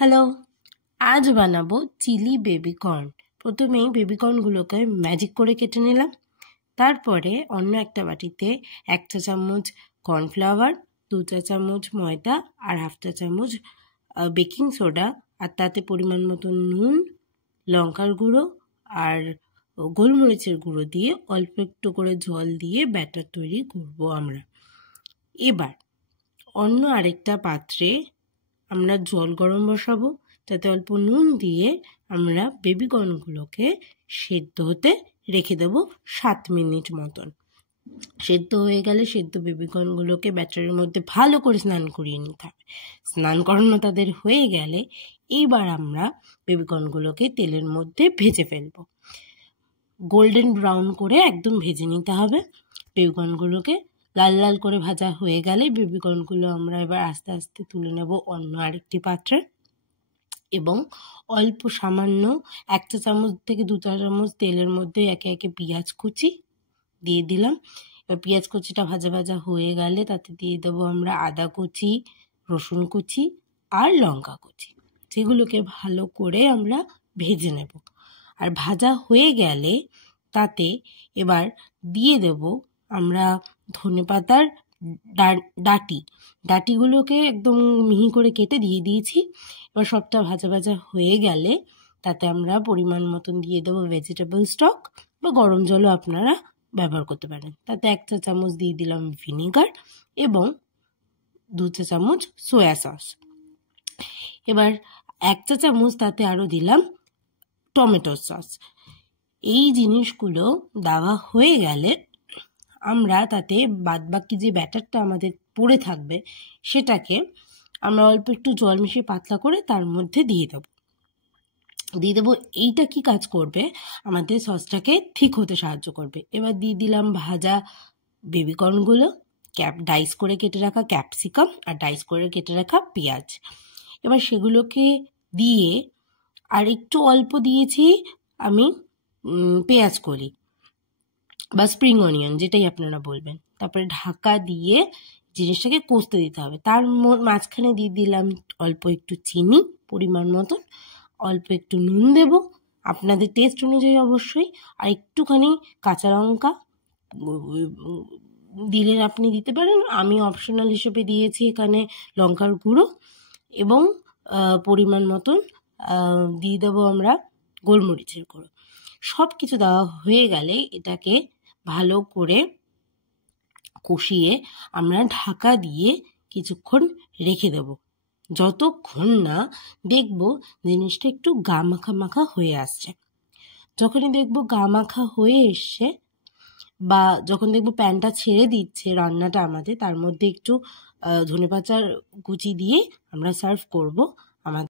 Hello, আজ বানাবো chilli baby corn. প্রথমেই বেবি কর্নগুলোকে ম্যাজিক করে কেটে নিলাম। তারপরে অন্য একটা বাটিতে 1 চা চামচ কর্নফ্লাওয়ার, 2 চা চামচ ময়দা আর 1/2 চা চামচ বেকিং সোডা, আর তাতে পরিমাণ মতো নুন, লঙ্কার গুঁড়ো আর গোলমরিচের গুঁড়ো দিয়ে অল্প একটু করে জল দিয়ে ব্যাটার তৈরি করবো আমরা। এবার অন্য আরেকটা পাত্রে আমরা জল গরম বসাবো, তাতে অল্প নুন দিয়ে আমরা বেবি কর্নগুলোকে সেদ্ধ হতে রেখে দেবো 7 মিনিট মতন। সেদ্ধ হয়ে গেলে সেদ্ধ বেবি কর্নগুলোকে ব্যাটারের মধ্যে ভালো করে স্নান করিয়ে নিতে হবে। স্নান করানো তাদের হয়ে গেলে এইবার আমরা বেবি কর্নগুলোকে তেলের মধ্যে ভেজে ফেলবো। গোল্ডেন ব্রাউন করে একদম ভেজে নিতে হবে বেবি কর্নগুলোকে। লাল লাল করে ভাজা হয়ে গেলে বেবি কর্নগুলো আমরা এবার আস্তে আস্তে তুলে নেব অন্য আরেকটি পাত্রে, এবং অল্প সামান্য 1 চা চামচ থেকে 2 চা চামচ তেলের মধ্যে একে একে পেঁয়াজ কুচি দিয়ে দিলাম। এবার পেঁয়াজ কুচিটা ভাজা ভাজা হয়ে গেলে তাতে দিয়ে দেবো আমরা আদা কুচি, রসুন কুচি আর লঙ্কা কুচি, যেগুলোকে ভালো করে আমরা ভেজে নেব। আর ভাজা হয়ে গেলে তাতে এবার দিয়ে দেব আমরা ধনেপাতার ডাঁটিগুলোকে একদম মিহি করে কেটে দিয়ে দিয়েছি। এবার সবটা ভাজা ভাজা হয়ে গেলে তাতে আমরা পরিমাণ মতন দিয়ে দেবো ভেজিটেবল স্টক বা গরম জলও আপনারা ব্যবহার করতে পারেন। তাতে 1 চা চামচ দিয়ে দিলাম ভিনিগার এবং 2 চা চামচ সয়া সস। এবার 1 চা চামচ তাতে আরও দিলাম টমেটো সস। এই জিনিসগুলো দেওয়া হয়ে গেলে আমরা তাতে বাদবাকি যে ব্যাটারটা আমাদের পড়ে থাকবে সেটাকে আমরা অল্প একটু জল মিশিয়ে পাতলা করে তার মধ্যে দিয়ে দেবো। এইটা কি কাজ করবে, আমাদের সসটাকে ঠিক হতে সাহায্য করবে। এবার দিয়ে দিলাম ভাজা বেবি কর্নগুলো, ডাইস করে কেটে রাখা ক্যাপসিকাম আর ডাইস করে কেটে রাখা পেঁয়াজ। এবার সেগুলোকে দিয়ে আর একটু অল্প দিয়েছি আমি পেঁয়াজ কলি বা স্প্রিং অনিয়ন, যেটাই আপনারা বলবেন। তারপরে ঢাকা দিয়ে জিনিসটাকে কষতে দিতে হবে। তার মাঝখানে দিয়ে দিলাম অল্প একটু চিনি পরিমাণ মতন, অল্প একটু নুন দেব আপনাদের টেস্ট অনুযায়ী অবশ্যই, আর একটুখানি কাঁচা লঙ্কা দিলে আপনি দিতে পারেন। আমি অপশনাল হিসেবে দিয়েছি এখানে লঙ্কার গুঁড়ো, এবং পরিমাণ মতন দিয়ে দেবো আমরা গোলমরিচের গুঁড়ো। সব কিছু দেওয়া হয়ে গেলে এটাকে ভালো করে কষিয়ে আমরা ঢাকা দিয়ে কিছুক্ষণ রেখে দেব, যতক্ষণ না দেখব জিনিসটা একটু গা মাখা মাখা হয়ে আসছে। যখনই দেখব গা মাখা হয়ে এসছে বা যখন দেখব প্যানটা ছেড়ে দিচ্ছে রান্নাটা আমাদের, তার মধ্যে একটু ধনেপাতার কুচি দিয়ে আমরা সার্ভ করব আমাদের